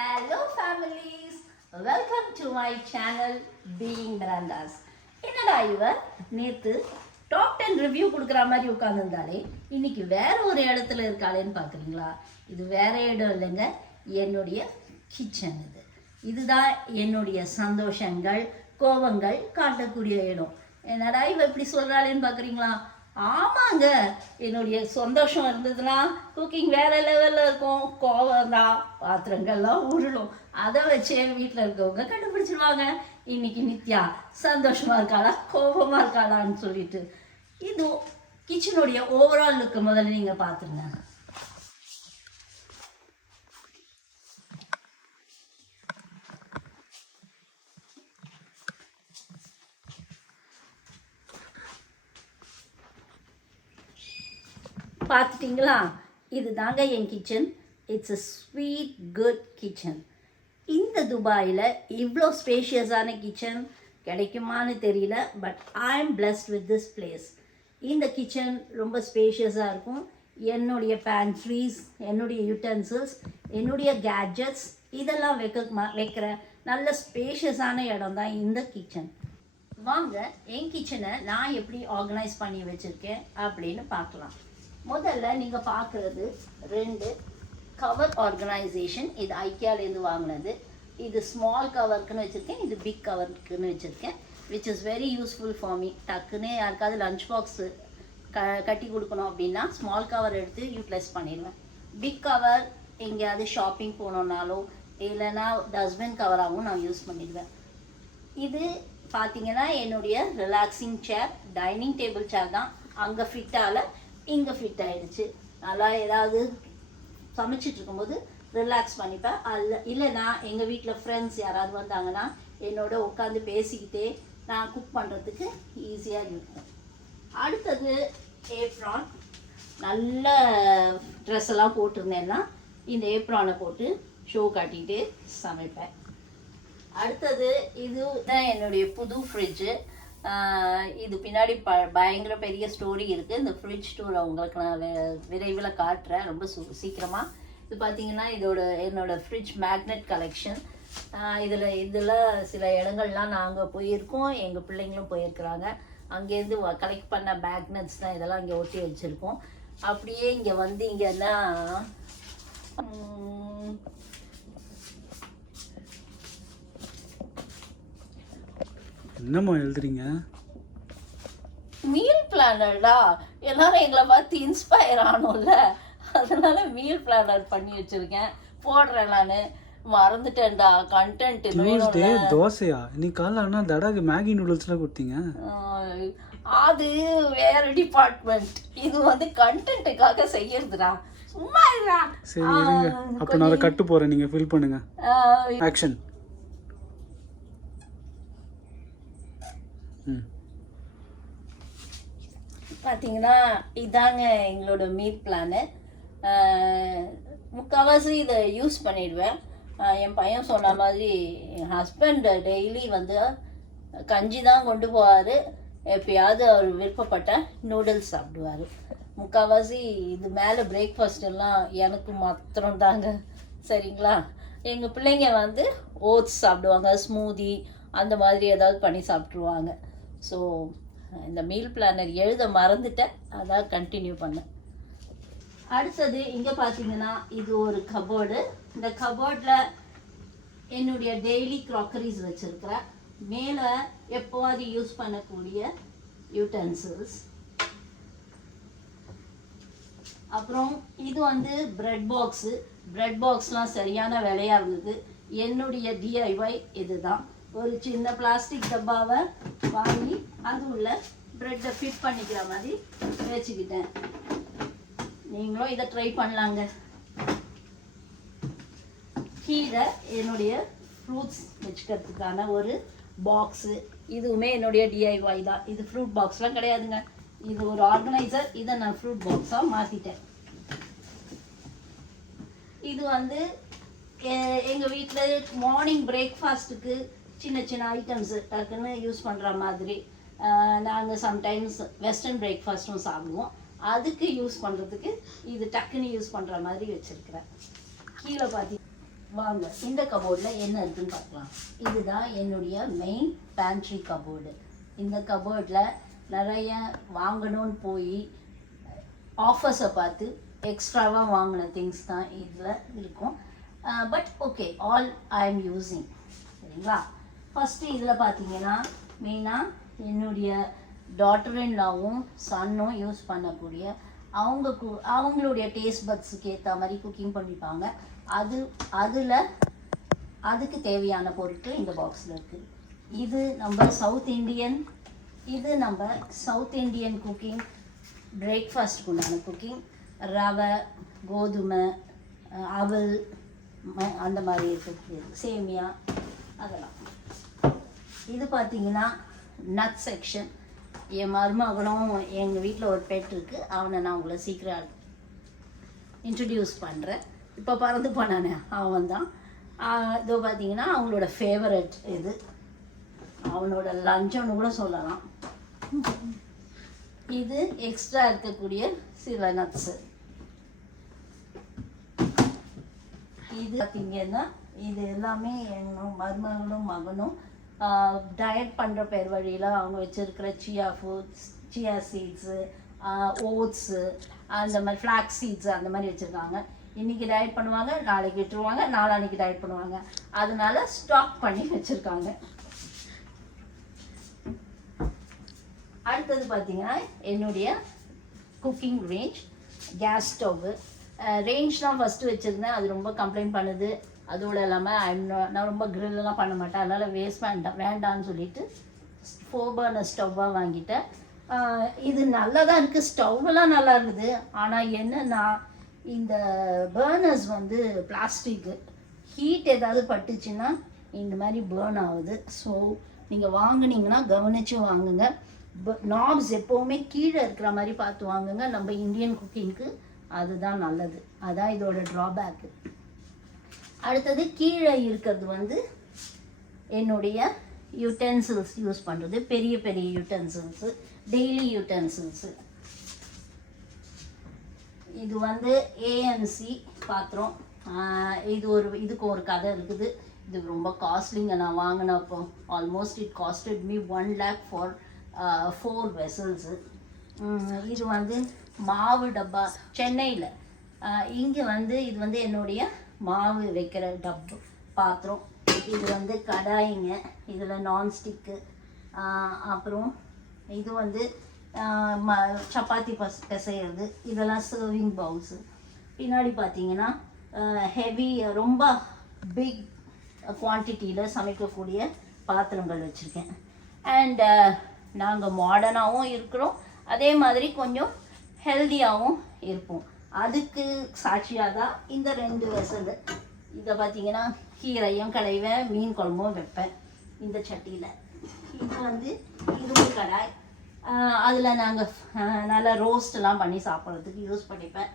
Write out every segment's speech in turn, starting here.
Hello families, welcome to my channel Being Brandas. என்னடா இவ நேத்து டாப் 10 ரிவ்யூ கொடுக்குற மாதிரி உட்காந்துருந்தாலே இன்னைக்கு வேற ஒரு இடத்துல இருக்காளேன்னு பார்க்குறீங்களா? இது வேற இடம் இல்லைங்க, என்னுடைய கிச்சன். இதுதான் என்னுடைய சந்தோஷங்கள் கோபங்கள் காட்டக்கூடிய இடம். என்னடா இவ இப்படி சொல்கிறாளேன்னு பார்க்குறீங்களா? ஆமாங்க, என்னுடைய சந்தோஷம் இருந்ததுன்னா குக்கிங் வேறு லெவலில் இருக்கும், கோவம் தான் பாத்திரங்கள்லாம் உருளும். அதை வச்சே வீட்டில் இருக்கவங்க கண்டுபிடிச்சிருவாங்க இன்னைக்கு நித்யா சந்தோஷமாக இருக்காளா கோபமாக இருக்காளான்னு சொல்லிட்டு. இது கிச்சனுடைய ஓவரால் லுக்கு முதல்ல நீங்கள் பார்த்துருங்க. பார்த்துட்டிங்களா? இது தாங்க என் kitchen. It's a sweet good kitchen. இந்த துபாயில் இவ்வளோ ஸ்பேஷியஸான கிச்சன் கிடைக்குமான்னு தெரியல, but I am blessed with this place. இந்த கிச்சன் ரொம்ப ஸ்பேஷியஸாக இருக்கும். என்னுடைய பேண்ட்ரிஸ், என்னுடைய யூட்டன்சில்ஸ், என்னுடைய கேட்ஜெட்ஸ் இதெல்லாம் வைக்கிற நல்ல ஸ்பேஷியஸான இடம் தான் இந்த கிச்சன். வாங்க என் கிச்சனை நான் எப்படி ஆர்கனைஸ் பண்ணி வச்சுருக்கேன் அப்படின்னு பார்க்கலாம். முதல்ல நீங்கள் பார்க்குறது 2 கவர் ஆர்கனைசேஷன். இது ஐக்கியாலேருந்து வாங்கினது. இது ஸ்மால் கவருக்குன்னு வச்சுருக்கேன், இது பிக் கவருக்குன்னு வச்சுருக்கேன், which is very useful for me. டக்குன்னு யாருக்காவது லஞ்ச் பாக்ஸு கட்டி கொடுக்கணும் அப்படின்னா ஸ்மால் கவர் எடுத்து யூட்டிலைஸ் பண்ணிடுவேன். பிக் கவர் எங்கேயாவது ஷாப்பிங் போனோன்னாலோ இல்லைன்னா டஸ்ட்பின் கவராகவும் நான் யூஸ் பண்ணிடுவேன். இது பார்த்தீங்கன்னா என்னுடைய ரிலாக்ஸிங் சேர், டைனிங் டேபிள் சேர் தான். அங்கே ஃபிட்டால் இங்கே ஃபிட் ஆகிடுச்சு. நல்லா ஏதாவது சமைச்சிட்டு இருக்கும்போது ரிலாக்ஸ் பண்ணிப்பேன். இல்லைனா எங்கள் வீட்டில் ஃப்ரெண்ட்ஸ் யாராவது வந்தாங்கன்னா என்னோட உட்காந்து பேசிக்கிட்டே நான் குக் பண்ணுறதுக்கு ஈஸியாக இருக்கும். அடுத்தது ஏப்ரான். நல்ல ட்ரெஸ் எல்லாம் போட்டிருந்தேன்னா இந்த ஏப்ரானை போட்டு ஷோ காட்டிகிட்டு சமைப்பேன். அடுத்தது இது தான் என்னுடைய புது ஃப்ரிட்ஜு. இது பின்னாடி பயங்கர பெரிய ஸ்டோரி இருக்குது. இந்த ஃப்ரிட்ஜ் டூரை உங்களுக்கு நான் விரைவில் காட்டுறேன் ரொம்ப சீக்கிரமாக. இது பார்த்தீங்கன்னா என்னோடய ஃப்ரிட்ஜ் மேக்னெட் கலெக்ஷன். இதில் சில இடங்கள்லாம் நாங்கள் போயிருக்கோம், எங்கள் பிள்ளைங்களும் போயிருக்கிறாங்க. அங்கேருந்து கலெக்ட் பண்ண மேக்னெட்ஸ் தான் இதெல்லாம் இங்கே ஒட்டி வச்சுருக்கோம். அப்படியே இங்கே வந்தீங்கன்னா என்னம்மா எழுதுறீங்க? மீல் பிளானர்டா. எல்லாரும் எங்களை பார்த்து இன்ஸ்பயர் ஆனோம்ல, அதனால மீல் பிளானர் பண்ணி வச்சிருக்கேன். போடுறேன் நான், மறந்துட்டேன்டா. கண்டென்ட் தோசையா? இன்னைக்கு காலைல அண்ணா தடாக்கு மேகி நூடுல்ஸ்லாம் கொடுத்தீங்க. அது வேற டிபார்ட்மெண்ட், இது கண்டென்ட்டுக்காக செய்யறதுடா. சும்மா இல்லடா. சரி இருங்க, அப்ப நான் அதை கட்டு போறேன், நீங்க ஃபில் பண்ணுங்க. ஆக்ஷன். பார்த்தீங்கன்னா இதாங்க எங்களோட மீல் பிளானு. முக்கால்வாசி இதை யூஸ் பண்ணிடுவேன். என் பையன் சொன்ன மாதிரி என் ஹஸ்பண்ட் டெய்லி கஞ்சி தான் கொண்டு போவார். எப்பயாவது அவர் விருப்பப்பட்ட நூடுல்ஸ் சாப்பிடுவார். முக்கால்வாசி இது மேலே பிரேக்ஃபாஸ்ட் எல்லாம் எனக்கு மாத்திரம் தாங்க, சரிங்களா? எங்கள் பிள்ளைங்க ஓட்ஸ் சாப்பிடுவாங்க, ஸ்மூதி அந்த மாதிரி ஏதாவது பண்ணி சாப்பிட்ருவாங்க. ஸோ இந்த மீல் பிளானர் எழுத மறந்துட்டேன், அதான் கண்டினியூ பண்ணேன். அடுத்தது இங்கே பார்த்தீங்கன்னா இது ஒரு கபோர்டு. இந்த கபோர்டில் என்னுடைய டெய்லி க்ராக்கரிஸ் வச்சுருக்கிறேன். மேலே எப்போவாது யூஸ் பண்ணக்கூடிய யூட்டன்சில்ஸ். அப்புறம் இது பிரெட் பாக்ஸு. பிரெட் பாக்ஸ்லாம் சரியான விலையாக இருந்தது. என்னுடைய டிஐஒய் இதுதான். ஒரு சின்ன பிளாஸ்டிக் டப்பாவை வாங்கி அது உள்ள ப்ரெட்டை ஃபிட் பண்ணிக்கிற மாதிரி வச்சுக்கிட்டேன். நீங்களும் இதை ட்ரை பண்ணலாங்க. கீழே என்னுடைய ஃப்ரூட்ஸ் வச்சுக்கிறதுக்கான ஒரு பாக்ஸு. இதுவுமே என்னுடைய டிஐஒய் தான். இது ஃப்ரூட் பாக்ஸ்லாம் கிடையாதுங்க, இது ஒரு ஆர்கனைசர். இதை நான் ஃப்ரூட் பாக்ஸாக மாற்றிட்டேன். இது எங்கள் வீட்டில் மார்னிங் பிரேக்ஃபாஸ்ட்டுக்கு சின்ன சின்ன ஐட்டம்ஸு டக்குன்னு யூஸ் பண்ணுற மாதிரி. நாங்கள் சம்டைம்ஸ் வெஸ்டர்ன் பிரேக்ஃபாஸ்ட்டும் சாப்பிடுவோம். அதுக்கு யூஸ் பண்ணுறதுக்கு இது டக்குன்னு யூஸ் பண்ணுற மாதிரி வச்சுருக்கிறேன். கீழே வாங்க இந்த கபோர்டில் என்ன இருக்குன்னு பார்க்கலாம். இதுதான் என்னுடைய மெயின் பேண்ட்ரி கபோர்டு. இந்த கபோர்டில் நிறைய வாங்கணும்னு போய் ஆஃபர்ஸை பார்த்து எக்ஸ்ட்ராவாக வாங்கின திங்ஸ் தான் இதில் இருக்கும். But okay, all I am using. சரிங்களா? ஃபஸ்ட்டு இதில் பார்த்தீங்கன்னா மெயினாக என்னுடைய டாட்டர்-இன்-லாவும் சன்னும் யூஸ் பண்ணக்கூடிய அவங்களுடைய டேஸ்ட் பட்ஸுக்கு ஏற்ற மாதிரி குக்கிங் பண்ணிப்பாங்க. அதுக்கு தேவையான பொருட்கள் இந்த பாக்ஸில் இருக்குது. இது நம்ம சவுத் இண்டியன் குக்கிங், பிரேக்ஃபாஸ்ட்டுக்கு உண்டான குக்கிங், ரவை, கோதுமை, அவல், அந்த மாதிரி இருக்குது, சேமியா, அதெல்லாம். இது பார்த்திங்கன்னா நட் செக்ஷன். என் மருமகனும் எங்கள் வீட்டில் ஒரு பெட் இருக்குது, அவனை நான் உங்களை சீக்கிரம் இன்ட்ரடியூஸ் பண்ணுறேன். இப்போ பறந்து போனானே அவன் தான். இதோ பார்த்தீங்கன்னா அவங்களோட ஃபேவரட் இது, அவனோட லஞ்சம்னு கூட சொல்லலாம். இது எக்ஸ்ட்ரா இருக்கக்கூடிய சில நட்ஸு. இது பார்த்தீங்கன்னா இது எல்லாமே எங்கள் மருமகனும் மகனும் டயட் பண்ணுற பேர் வழியில் அவங்க வச்சுருக்கிற சியா சீட்ஸு, ஓட்ஸு, அந்த மாதிரி ஃப்ளாக்ஸ் சீட்ஸு அந்த மாதிரி வச்சுருக்காங்க. இன்றைக்கி டயட் பண்ணுவாங்க, நாளைக்கு விட்டுருவாங்க, நாளான்னைக்கு டயட் பண்ணுவாங்க. அதனால ஸ்டாக் பண்ணி வச்சுருக்காங்க. அடுத்தது பார்த்தீங்கன்னா என்னுடைய குக்கிங் ரேஞ்ச், கேஸ் ஸ்டவ்வு. ரேஞ்ச்லாம் ஃபஸ்ட்டு வச்சுருந்தேன், அது ரொம்ப கம்ப்ளைண்ட் பண்ணுது. அதோடு இல்லாமல் நான் ரொம்ப க்ரில்லாம் பண்ண மாட்டேன், அதனால் வேண்டான்னு சொல்லிட்டு 4 பர்னர் ஸ்டவ்வாக வாங்கிட்டேன். இது நல்லா தான் இருக்குது, ஸ்டவ்வெல்லாம் நல்லா இருக்குது. ஆனால் என்னென்னா இந்த பர்னர்ஸ் வந்து பிளாஸ்டிக்கு, ஹீட் ஏதாவது பட்டுச்சுன்னா இந்த மாதிரி பேர்ன் ஆகுது. ஸோ நீங்கள் வாங்கினீங்கன்னா கவனித்து வாங்குங்க. நாப்ஸ் எப்போவுமே கீழே இருக்கிற மாதிரி பார்த்து வாங்குங்க. நம்ம இந்தியன் குக்கிங்க்கு அதுதான் நல்லது. அதான் இதோட ட்ராபேக்கு. அடுத்தது கீழே இருக்கிறது வந்து என்னுடைய யூட்டென்சில்ஸ் யூஸ் பண்ணுறது, பெரிய பெரிய யூட்டென்சில்ஸு, டெய்லி யூட்டென்சில்ஸு. இது வந்து ஏஎன்சி பாத்திரம். இதுக்கு ஒரு கதை இருக்குது. இது ரொம்ப காஸ்ட்லிங்க. நான் வாங்கினப்போ almost it costed me 1 lakh for 4 vessels. இது வந்து மாவு டப்பா சென்னையில். இங்கே வந்து இது வந்து என்னுடைய மாவு வைக்கிற டப்பு பாத்திரம். இது வந்து கடாயிங்க, இதில் நான்ஸ்டிக்கு. அப்புறம் இது வந்து சப்பாத்தி பிசைகிறது. இதெல்லாம் சர்விங் பவுல்ஸு. பின்னாடி பார்த்தீங்கன்னா ஹெவி, ரொம்ப பிக் குவான்டிட்டியில் சமைக்கக்கூடிய பாத்திரங்கள் வச்சுருக்கேன். அண்ட் நாங்கள் மாடர்னாகவும் இருக்கிறோம், அதே மாதிரி கொஞ்சம் ஹெல்த்தியாகவும் இருப்போம். அதுக்கு சாட்சியாக தான் இந்த 2 வெசல். இதை பார்த்தீங்கன்னா கீரையும் களைவேன், மீன் குழம்பும் வைப்பேன் இந்த சட்டியில். இது வந்து இரும்பு கடாய். அதில் நாங்கள் நல்லா ரோஸ்ட்லாம் பண்ணி சாப்பிட்றதுக்கு யூஸ் பண்ணிப்பேன்.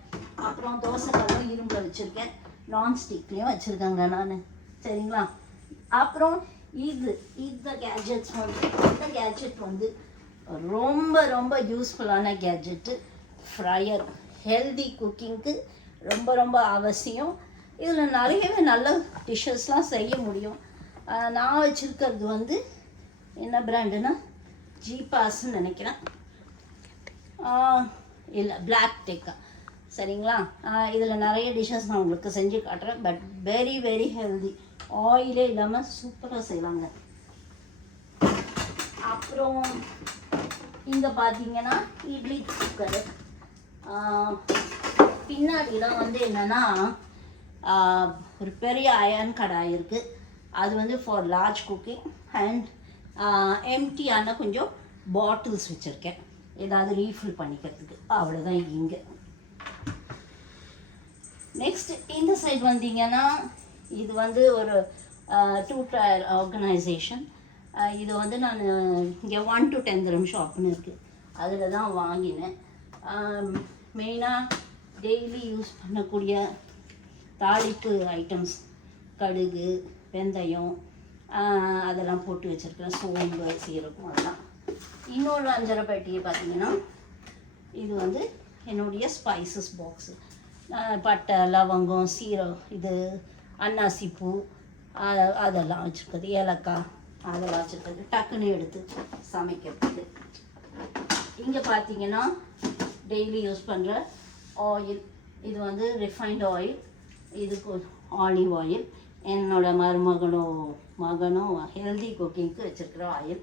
அப்புறம் தோசைக்கல்லும் இரும்பில் வச்சுருக்கேன், நான்ஸ்டிக்லேயும் வச்சுருக்கேங்க நான். சரிங்களா? அப்புறம் இந்த கேஜெட் வந்து ரொம்ப ரொம்ப யூஸ்ஃபுல்லான கேஜெட்டு. ஃப்ரையர் ஹெல்தி குக்கிங்க்கு ரொம்ப ரொம்ப அவசியம். இதில் நிறையவே நல்ல டிஷ்ஷஸ்லாம் செய்ய முடியும். நான் வச்சுருக்கிறது வந்து என்ன பிராண்டுன்னா ஜிபாஸ்ன்னு நினைக்கிறேன், இல்லை பிளாக் டெக்கா. சரிங்களா? இதில் நிறைய டிஷ்ஷஸ் நான் உங்களுக்கு செஞ்சு காட்டுறேன். பட் வெரி வெரி ஹெல்தி, ஆயிலே இல்லாமல் சூப்பராக செய்வாங்க. அப்புறம் இங்கே பார்த்தீங்கன்னா இட்லி குக்கரு. பின்னாடிலாம் வந்து என்னென்னா ஒரு பெரிய அயர்ன் கடாய் இருக்குது. அது வந்து ஃபார் லார்ஜ் குக்கிங். அண்ட் எம்டியான கொஞ்சம் பாட்டில்ஸ் வச்சுருக்கேன், ஏதாவது ரீஃபில் பண்ணிக்கிறதுக்கு. அவ்வளோதான். இங்கே நெக்ஸ்ட் இந்த சைடு வந்தீங்கன்னா இது வந்து ஒரு 2 tier ஆர்கனைசேஷன். இது வந்து நான் இங்கே 1 to 10 dirham ஷாப்னு இருக்குது, அதில் தான் வாங்கினேன். மெயினாக டெய்லி யூஸ் பண்ணக்கூடிய தாளிப்பு ஐட்டம்ஸ், கடுகு, வெந்தயம், அதெல்லாம் போட்டு வச்சுருக்கேன், சோம்பு, சீரகம், அதெல்லாம். இன்னொரு 5.5 பெட்டியை பார்த்தீங்கன்னா இது வந்து என்னுடைய ஸ்பைசஸ் பாக்ஸு. பட்டை, லவங்கம், சீரகம், இது அன்னாசி பூ அதெல்லாம் வச்சுருக்குது, ஏலக்காய் அதெல்லாம் வச்சுருக்குது, டக்குன்னு எடுத்து சமைக்கிறதுக்கு. இங்கே பார்த்தீங்கன்னா டெய்லி யூஸ் பண்ணுற ஆயில், இது வந்து ரிஃபைண்ட் ஆயில், இதுக்கு ஆலிவ் ஆயில், என்னோட மகனும் ஹெல்தி குக்கிங்க்கு வச்சுருக்கிற ஆயில்.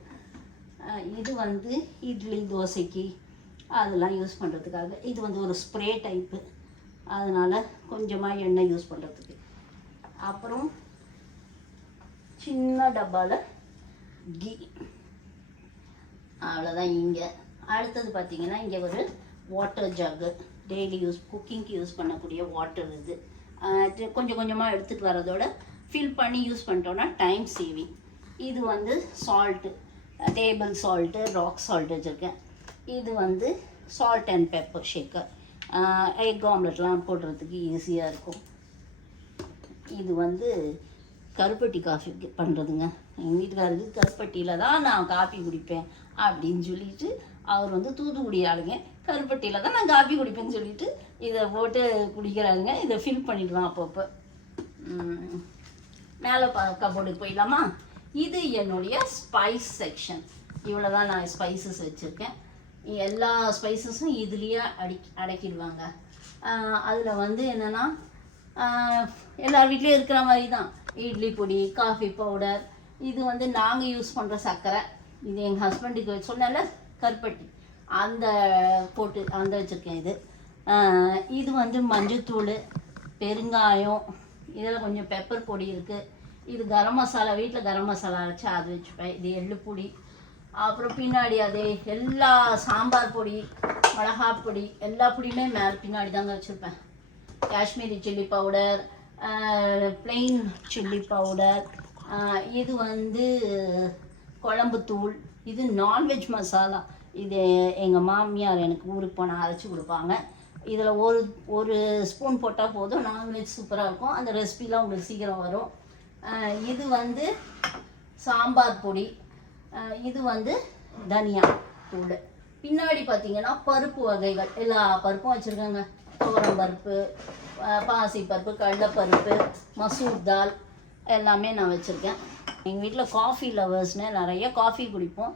இது வந்து இட்லி தோசைக்கு அதெல்லாம் யூஸ் பண்ணுறதுக்காக. இது வந்து ஒரு ஸ்ப்ரே டைப்பு, அதனால் கொஞ்சமாக எண்ணெய் யூஸ் பண்ணுறதுக்கு. அப்புறம் சின்ன டப்பாவில் கீ, அவ்வளோதான். இங்கே அடுத்தது பார்த்திங்கன்னா இங்கே ஒரு வாட்டர் ஜக்கு, டெய்லி குக்கிங்க்கு யூஸ் பண்ணக்கூடிய வாட்டர். இது கொஞ்சம் கொஞ்சமாக எடுத்துகிட்டு வரதோட ஃபில் பண்ணி யூஸ் பண்ணிட்டோன்னா டைம் சேவிங். இது வந்து salt, table salt, rock salt வச்சுருக்கேன். இது வந்து salt and pepper shaker, egg ஆம்லெட்லாம் போடுறதுக்கு ஈஸியாக இருக்கும். இது வந்து கருப்பட்டி காஃபி பண்ணுறதுங்க. எங்கள் வீட்டுக்காரருக்கு கருப்பட்டியில் தான் நான் காஃபி குடிப்பேன் அப்படின்னு சொல்லிட்டு, அவர் வந்து தூத்துக்குடி ஆளுங்க, கருப்பட்டியில் தான் நான் காஃபி குடிப்பேன்னு சொல்லிட்டு இதை போட்டு குடிக்கிறாருங்க. இதை ஃபில் பண்ணிடலாம் அப்பப்போ. மேலே கபோர்டுக்கு போயிடலாமா? இது என்னுடைய ஸ்பைஸ் செக்ஷன். இவ்வளோ தான் நான் ஸ்பைசஸ் வச்சுருக்கேன். எல்லா ஸ்பைசஸும் இதுலேயே அடக்கிடுவாங்க. அதில் வந்து என்னென்னா எல்லார் வீட்லேயும் இருக்கிற மாதிரி தான் இட்லி பொடி, காஃபி பவுடர். இது வந்து நாங்கள் யூஸ் பண்ணுற சர்க்கரை. இது எங்கள் ஹஸ்பண்டுக்கு சொன்னால கருப்பட்டி, அந்த போட்டு அந்த வச்சுருக்கேன். இது வந்து மஞ்சத்தூள், பெருங்காயம், இதில் கொஞ்சம் பெப்பர் பொடி இருக்குது. இது கரம் மசாலா, வீட்டில் கரம் மசாலா அரைச்சி அது வச்சுப்பேன். இது எள்ளு பொடி. அப்புறம் பின்னாடி அதே எல்லா சாம்பார் பொடி, மிளகாய் பொடி, எல்லா பொடியுமே மேலே பின்னாடி தாங்க வச்சுருப்பேன். Kashmiri chilli powder, plain chilli powder, இது வந்து குழம்புத்தூள், இது நான்வெஜ் மசாலா. இது எங்கள் மாமியார் எனக்கு ஊருக்கு போனால் அரைச்சி கொடுப்பாங்க. இதில் ஒரு ஸ்பூன் போட்டால் போதும், நான்வெஜ் சூப்பராக இருக்கும். அந்த ரெசிபிலாம் உங்களுக்கு சீக்கிரம் வரும். இது வந்து சாம்பார் பொடி, இது வந்து தனியா தூள். பின்னாடி பார்த்தீங்கன்னா பருப்பு வகைகள், எல்லா பருப்பும் வச்சுருக்காங்க. துவரம் பருப்பு, பாசிப்பருப்பு, கடலைப்பருப்பு, மசூர் தால் எல்லாமே நான் வச்சுருக்கேன். எங்கள் வீட்டில் காஃபி லவர்ஸ்னு நிறைய காஃபி குடிப்போம்.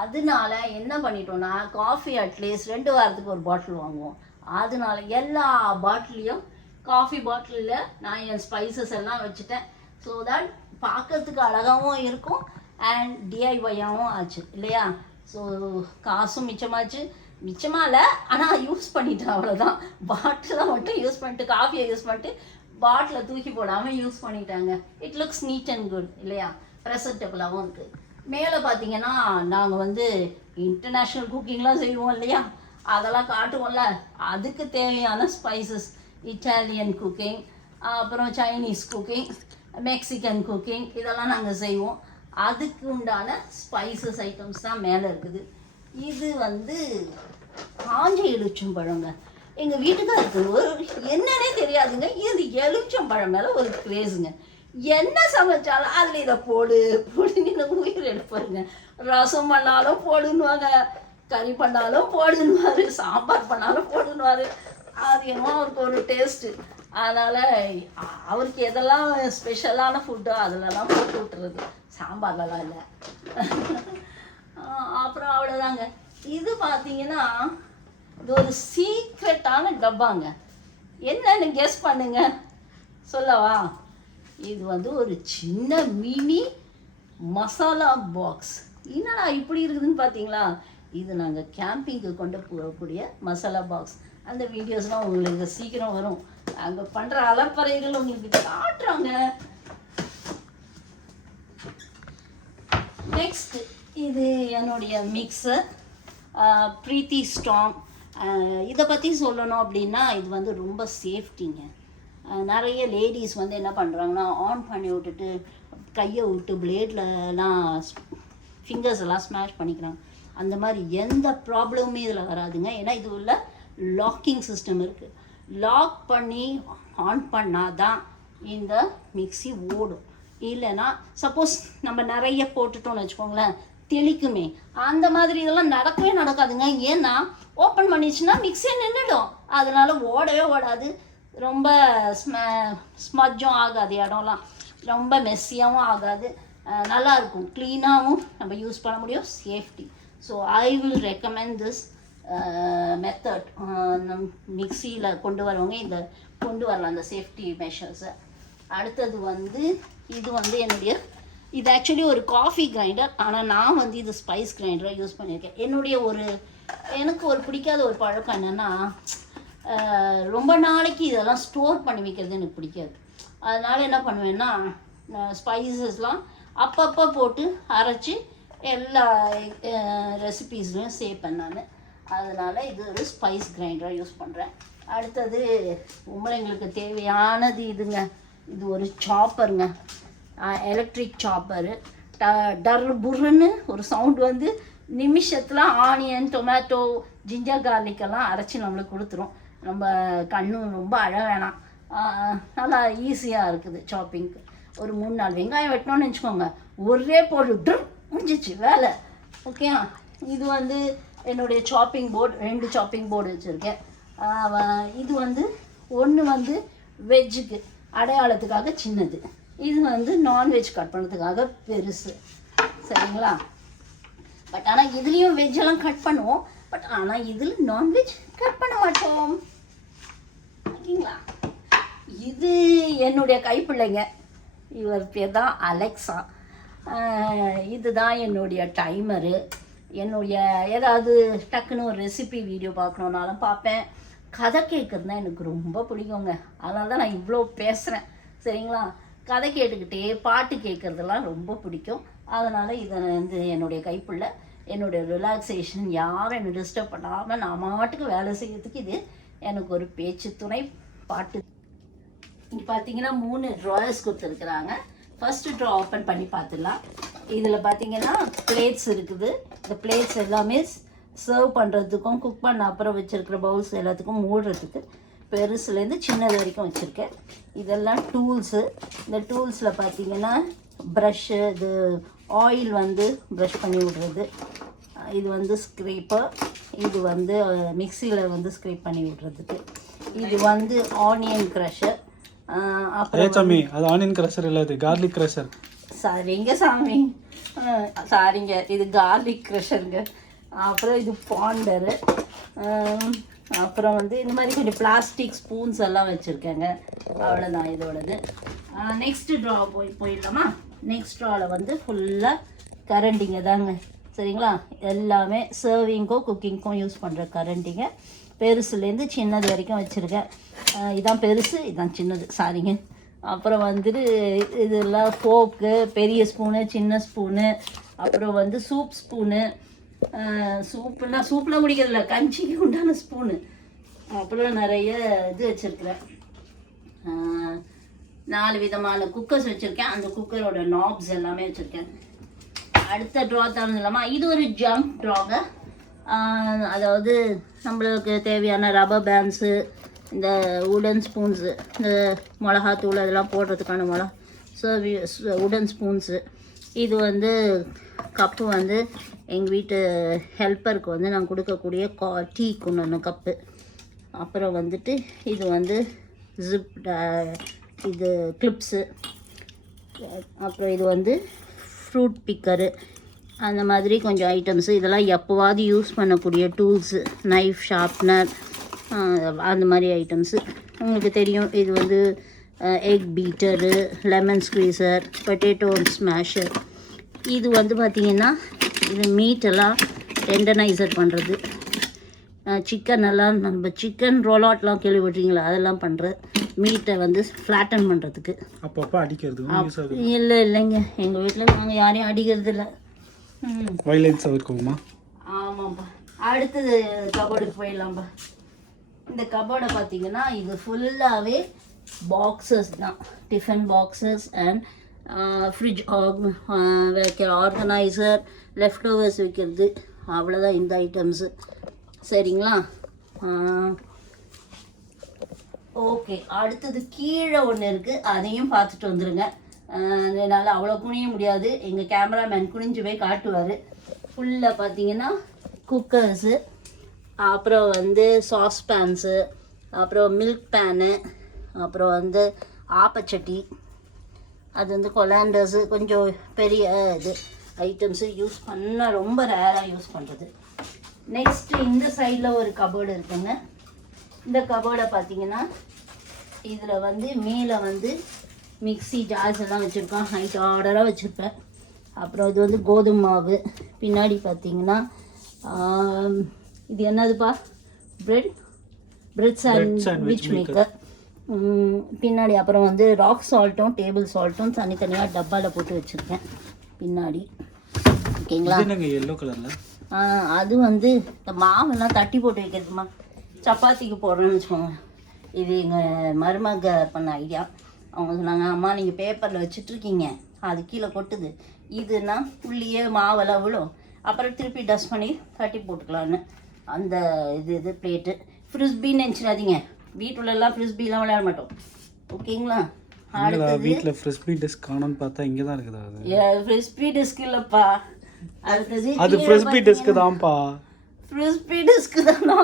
அதனால என்ன பண்ணிட்டோன்னா, காஃபி அட்லீஸ்ட் 2 வாரத்துக்கு ஒரு பாட்டில் வாங்குவோம். அதனால எல்லா பாட்டிலையும், காஃபி பாட்டிலில் நான் என் ஸ்பைசஸ் எல்லாம் வச்சுட்டேன். ஸோ தட் பார்க்கறதுக்கு அழகாகவும் இருக்கும் அண்ட் டிஐஒயாகவும் ஆச்சு இல்லையா? ஸோ காசும் மிச்சமாச்சு. மிச்சமாக இல்லை, ஆனால் யூஸ் பண்ணிட்டேன், அவ்வளோதான். பாட்டிலை மட்டும் யூஸ் பண்ணிட்டு, காஃபியை யூஸ் பண்ணிட்டு பாட்டிலை தூக்கி போடாமல் யூஸ் பண்ணிட்டாங்க. It looks neat and good இல்லையா? ப்ரெசன்டபுளாகவும் இருக்குது. மேலே பார்த்தீங்கன்னா நாங்கள் வந்து இன்டர்நேஷ்னல் குக்கிங்லாம் செய்வோம் இல்லையா? அதெல்லாம் காட்டுவோம்ல. அதுக்கு தேவையான ஸ்பைசஸ், இட்டாலியன் குக்கிங், அப்புறம் சைனீஸ் குக்கிங், மெக்சிகன் குக்கிங், இதெல்லாம் நாங்கள் செய்வோம். அதுக்கு உண்டான ஸ்பைசஸ் ஐட்டம்ஸ் தான் மேலே இருக்குது. இது வந்து காஞ்ச எலுமிச்சம்பழங்க. எங்கள் வீட்டுக்காருக்கு என்னன்னே தெரியாதுங்க, இது எலுமிச்சம்பழம் மேலே ஒரு கிரேஸுங்க. என்ன சமைச்சாலும் அதில் இதை போடுன்னு உயிர் எடுப்பாருங்க. ரசம் பண்ணாலும் போடுன்னுவாங்க, கறி பண்ணாலும் போடுன்னுவார், சாம்பார் பண்ணாலும் போடுன்னுவார். அது என்னமோ அவருக்கு ஒரு டேஸ்ட்டு. அதனால் அவருக்கு எதெல்லாம் ஸ்பெஷலான ஃபுட்டோ அதிலலாம் போட்டு விட்டுறது, சாம்பார்லலாம் இல்லை. அப்புறம் அவ்வளோதாங்க. இது பார்த்தீங்கன்னா இது ஒரு சீக்ரெட்டான டப்பாங்க. என்னன்னு கெஸ் பண்ணுங்க, சொல்லவா? இது வந்து ஒரு சின்ன மினி மசாலா பாக்ஸ். என்னடா இப்படி இருக்குதுன்னு பார்த்தீங்களா? இது நாங்கள் கேம்பிங்க்கு கொண்டு போகக்கூடிய மசாலா பாக்ஸ். அந்த வீடியோஸ்லாம் உங்களுக்கு சீக்கிரம் வரும். அங்கே பண்ணுற அலப்பறைகள் உங்களுக்கு காட்டுறாங்க. நெக்ஸ்ட் இது என்னுடைய மிக்சர், ப்ரீத்தி ஸ்டார்ம். இதை பற்றி சொல்லணும் அப்படின்னா, இது வந்து ரொம்ப சேஃப்டிங்க. நிறைய லேடிஸ் வந்து என்ன பண்ணுறாங்கன்னா, ஆன் பண்ணி விட்டுட்டு கையை விட்டு பிளேட்லலாம் ஃபிங்கர்ஸ் எல்லாம் ஸ்மாஷ் பண்ணிக்கிறாங்க. அந்த மாதிரி எந்த ப்ராப்ளமுமே இதில் வராதுங்க. ஏன்னா இது உள்ள லாக்கிங் சிஸ்டம் இருக்குது. லாக் பண்ணி ஆன் பண்ணால் தான் இந்த மிக்ஸி ஓடும். இல்லைன்னா சப்போஸ் நம்ம நிறைய போட்டுட்டோம்னு வச்சுக்கோங்களேன், தெளிக்குமே. அந்த மாதிரி இதெல்லாம் நடக்கவே நடக்காதுங்க. ஏன்னா ஓப்பன் பண்ணிச்சுன்னா மிக்ஸியே நின்றுடும். அதனால் ஓடவே ஓடாது. ரொம்ப ஸ்மஜ்ஜும் ஆகாது, இடம்லாம் ரொம்ப மெஸ்ஸியாகவும் ஆகாது, நல்லாயிருக்கும், க்ளீனாகவும் நம்ம யூஸ் பண்ண முடியும், safety. So I will recommend this method. மிக்சியில் கொண்டு வரவங்க இந்த கொண்டு வரலாம் அந்த சேஃப்டி மெஷர்ஸை. அடுத்தது வந்து இது வந்து என்னுடைய இது ஆக்சுவலி ஒரு காஃபி கிரைண்டர், ஆனால் நான் வந்து இது ஸ்பைஸ் கிரைண்டராக யூஸ் பண்ணியிருக்கேன். எனக்கு ஒரு பிடிக்காத ஒரு பழக்கம் என்னென்னா, ரொம்ப நாளைக்கு இதெல்லாம் ஸ்டோர் பண்ணி வைக்கிறது எனக்கு பிடிக்காது. அதனால் என்ன பண்ணுவேன்னா, ஸ்பைசஸ்லாம் அப்பப்போ போட்டு அரைச்சி எல்லா ரெசிபீஸ்லையும் சேர்ப்பேன் நான். அதனால் இது ஒரு ஸ்பைஸ் கிரைண்டராக யூஸ் பண்ணுறேன். அடுத்தது உமரைங்களுக்கு தேவையானது இதுங்க. இது ஒரு சாப்பருங்க, எலக்ட்ரிக் சாப்பரு. டர் புர்ன்னு ஒரு சவுண்டு வந்து நிமிஷத்தில் ஆனியன், டொமேட்டோ, ஜிஞ்சர் கார்லிக்கெல்லாம் அரைச்சி நம்மளுக்கு கொடுத்துரும். நம்ம கண்ணும் ரொம்ப அழ வேணாம், நல்லா ஈஸியாக இருக்குது சாப்பிங்க்கு. ஒரு 3-4 வெங்காயம் வெட்டணும்னு வச்சுக்கோங்க, ஒரே போட்டு முடிஞ்சிச்சு வேலை. ஓகே, இது வந்து என்னுடைய சாப்பிங் போர்டு. 2 சாப்பிங் போர்டு வச்சுருக்கேன். இது வந்து ஒன்று வந்து வெஜ்ஜுக்கு அடையாளத்துக்காக சின்னது, இது வந்து நான்வெஜ் கட் பண்ணுறதுக்காக பெருசு. சரிங்களா? பட் ஆனால் இதுலேயும் வெஜ்ஜெல்லாம் கட் பண்ணுவோம், பட் ஆனால் இதில் நான்வெஜ் கட் பண்ண மாட்டோம். ஓகேங்களா? இது என்னுடைய கைப்பிள்ளைங்க, இவர் பேர் தான் அலெக்ஸா. இதுதான் என்னுடைய டைமரு. என்னுடைய ஏதாவது டக்குன்னு ஒரு ரெசிபி வீடியோ பார்க்கணுன்னாலும் பார்ப்பேன். கதை கேட்குறதுனா எனக்கு ரொம்ப பிடிக்குங்க, அதனால தான் நான் இவ்வளோ பேசுகிறேன். சரிங்களா? கதை கேட்டுக்கிட்டே பாட்டு கேட்குறதெல்லாம் ரொம்ப பிடிக்கும். அதனால் இதை வந்து என்னுடைய கைப்புள்ள, என்னுடைய ரிலாக்ஸேஷன், யாரும் என்னை டிஸ்டர்ப் பண்ணாமல் நான் மாட்டுக்கு வேலை செய்யறதுக்கு இது எனக்கு ஒரு பேச்சு துணை. பாட்டு இங்கே பார்த்தீங்கன்னா 3 ட்ராயர்ஸ் கொடுத்துருக்குறாங்க. ஃபஸ்ட்டு ட்ரா ஓப்பன் பண்ணி பார்த்துடலாம். இதில் பார்த்தீங்கன்னா பிளேட்ஸ் இருக்குது. இந்த பிளேட்ஸ் எல்லாமே சர்வ் பண்ணுறதுக்கும் குக் பண்ண அப்புறம் வச்சுருக்கிற பவுல்ஸ் எல்லாத்துக்கும் மூடுறதுக்கு பெருசுலேருந்து சின்னது வரைக்கும் வச்சுருக்கேன். இதெல்லாம் டூல்ஸு. இந்த டூல்ஸில் பார்த்தீங்கன்னா ப்ரஷ்ஷு, இது ஆயில் வந்து ப்ரஷ் பண்ணி விடுறது, இது வந்து ஸ்க்ரேப்பர், இது வந்து மிக்சியில் வந்து ஸ்க்ரேப் பண்ணி விடுறதுக்கு, இது வந்து ஆனியன் க்ரஷர். அப்புறம் சாமி அது ஆனியன் க்ரஷர் இல்லை, அது கார்லிக் க்ரஷர். சரிங்க சாமி, சாரிங்க, இது கார்லிக் க்ரஷருங்க. அப்புறம் இது பாண்டரு. அப்புறம் வந்து இந்த மாதிரி கொஞ்சம் பிளாஸ்டிக் ஸ்பூன்ஸ் எல்லாம் வச்சுருக்கேங்க. அவ்வளோதான் இதோடது. நெக்ஸ்ட்டு ட்ரா போயிடலாமா? நெக்ஸ்ட் ட்ராவில் வந்து ஃபுல்லாக கரண்டிங்க தாங்க. சரிங்களா? எல்லாமே சர்விங்க்கும் குக்கிங்க்கும் யூஸ் பண்ணுற கரண்டிங்க. பெருசுலேருந்து சின்னது வரைக்கும் வச்சுருக்கேன். இதான் பெருசு, இதான் சின்னது, சாரிங்க. அப்புறம் வந்துட்டு இதெல்லாம் ஃபோக்கு, பெரிய ஸ்பூனு, சின்ன ஸ்பூனு, அப்புறம் வந்து சூப் ஸ்பூனு, சூப்லாம் குடிக்கிறதில்ல, கஞ்சிக்கு உண்டான ஸ்பூனு. அப்புறம் நிறைய இது வச்சுருக்கிறேன். 4 விதமான குக்கர்ஸ் வச்சுருக்கேன். அந்த குக்கரோட நாப்ஸ் எல்லாமே வச்சுருக்கேன். அடுத்த ட்ரா தான் இல்லாமல் இது ஒரு ஜங்க் ட்ராங்க. அதாவது நம்மளுக்கு தேவையான ரப்பர் பேண்ட்ஸு, இந்த உடன் ஸ்பூன்ஸு, இந்த மிளகாத்தூள் அதெல்லாம் போடுறதுக்கான உடன் ஸ்பூன்ஸு. இது வந்து கப்பு வந்து எங்கள் வீட்டு ஹெல்ப்பருக்கு வந்து நான் கொடுக்கக்கூடிய டீ கொண்டு கப்பு. அப்புறம் வந்துட்டு இது வந்து ஜிப், இது கிளிப்ஸு. அப்புறம் இது வந்து ஃப்ரூட் பிக்கரு. அந்த மாதிரி கொஞ்சம் ஐட்டம்ஸு. இதெல்லாம் எப்போவாது யூஸ் பண்ணக்கூடிய டூல்ஸு, நைஃப் ஷார்ப்னர், அந்த மாதிரி ஐட்டம்ஸு. உங்களுக்கு தெரியும், இது வந்து egg Peter, lemon squeezer, potato smasher. இது வந்து பார்த்திங்கன்னா இது மீட்டெல்லாம் டெண்டனைசர் பண்ணுறது, சிக்கன் எல்லாம் நம்ம சிக்கன் ரோலாட்லாம் கேள்விப்பட்டீங்களா, அதெல்லாம் பண்ணுறது, மீட்டை வந்து ஃப்ளாட்டன் பண்ணுறதுக்கு. அப்பப்போ அடிக்கிறது இல்லைங்க, எங்கள் வீட்டில் நாங்கள் யாரையும் அடிக்கிறது இல்லை. வைலன்ஸாக இருக்குமா? ஆமாம்ப்பா. அடுத்தது கபோர்டுக்கு போயிடலாம்ப்பா. இந்த கபோர்டை பார்த்தீங்கன்னா இது ஃபுல்லாகவே பாக்ஸஸ் தான், டிஃபன் பாக்ஸஸ் அண்ட் ஃப்ரிட்ஜ் வைக்கிற ஆர்கனைசர், லெஃப்ட் ஓவர்ஸ் வைக்கிறது, அவ்வளோதான் இந்த ஐட்டம்ஸு. சரிங்களா? ஓகே, அடுத்தது கீழே ஒன்று இருக்குது, அதையும் பார்த்துட்டு வந்துடுங்க. என்னால் அவ்வளோ குனிய முடியாது, எங்கள் கேமராமேன் குனிஞ்சு போய் காட்டுவார். ஃபுல்லாக பார்த்தீங்கன்னா குக்கர்ஸு, அப்புறம் வந்து சாஸ் பேன்ஸு, அப்புறம் மில்க் பேனு, அப்புறம் வந்து ஆப்பச்சட்டி, அது வந்து கொலாண்டர்ஸு, கொஞ்சம் பெரிய இது ஐட்டம்ஸு யூஸ் பண்ண ரொம்ப ரேராக யூஸ் பண்ணுறது. நெக்ஸ்ட்டு இந்த சைடில் ஒரு கபோர்டு இருக்குங்க. இந்த கபோர்டை பார்த்தீங்கன்னா இதில் வந்து மேலே வந்து மிக்ஸி ஜார்ஸ் எல்லாம் வச்சுருக்கோம், ஹைட் ஆர்டராக வச்சுருப்பேன். அப்புறம் இது வந்து கோதுமை மாவு. பின்னாடி பார்த்தீங்கன்னா இது என்னதுப்பா, பிரெட் சாண்ட்விச் மேக்கர். பின்னாடி அப்புறம் வந்து ராக் சால்ட்டும் டேபிள் சால்ட்டும் தனித்தனியாக டப்பாவில் போட்டு வச்சுருக்கேன் பின்னாடி. ஓகேங்களா? எல்லோ கலரில் அது வந்து இந்த மாவெல்லாம் தட்டி போட்டு வைக்கிறதுமா, சப்பாத்திக்கு போடுறோன்னு வச்சுக்கோங்க. இது எங்கள் மருமக பண்ண ஐடியா. அவங்க சொன்னாங்க, அம்மா நீங்கள் பேப்பரில் வச்சுட்ருக்கீங்க, அது கீழே கொட்டுது, இதுனா உள்ளேயே மாவெல்லாம் விழும், அப்புறம் திருப்பி டஸ்ட் பண்ணி தட்டி போட்டுக்கலான்னு. அந்த இது பிளேட்டு. ஃப்ரிஸ்பின்னு நினச்சிடாதீங்க, வீட்டுலலாம் ஃப்ரிஸ்பிலாம் விளையாட மாட்டோம். ஓகேங்களா? வீட்டில் ஃப்ரிஸ்பி டிஸ்க் காணும்னு பார்த்தா இங்கே தான் இருக்குது. அது ஃப்ரிஸ்பி டிஸ்க் இல்லைப்பா, அடுத்தது அது ஃப்ரிஸ்பி டிஸ்க் தான்ப்பா. ஃப்ரிஸ்பி டிஸ்க் தானா?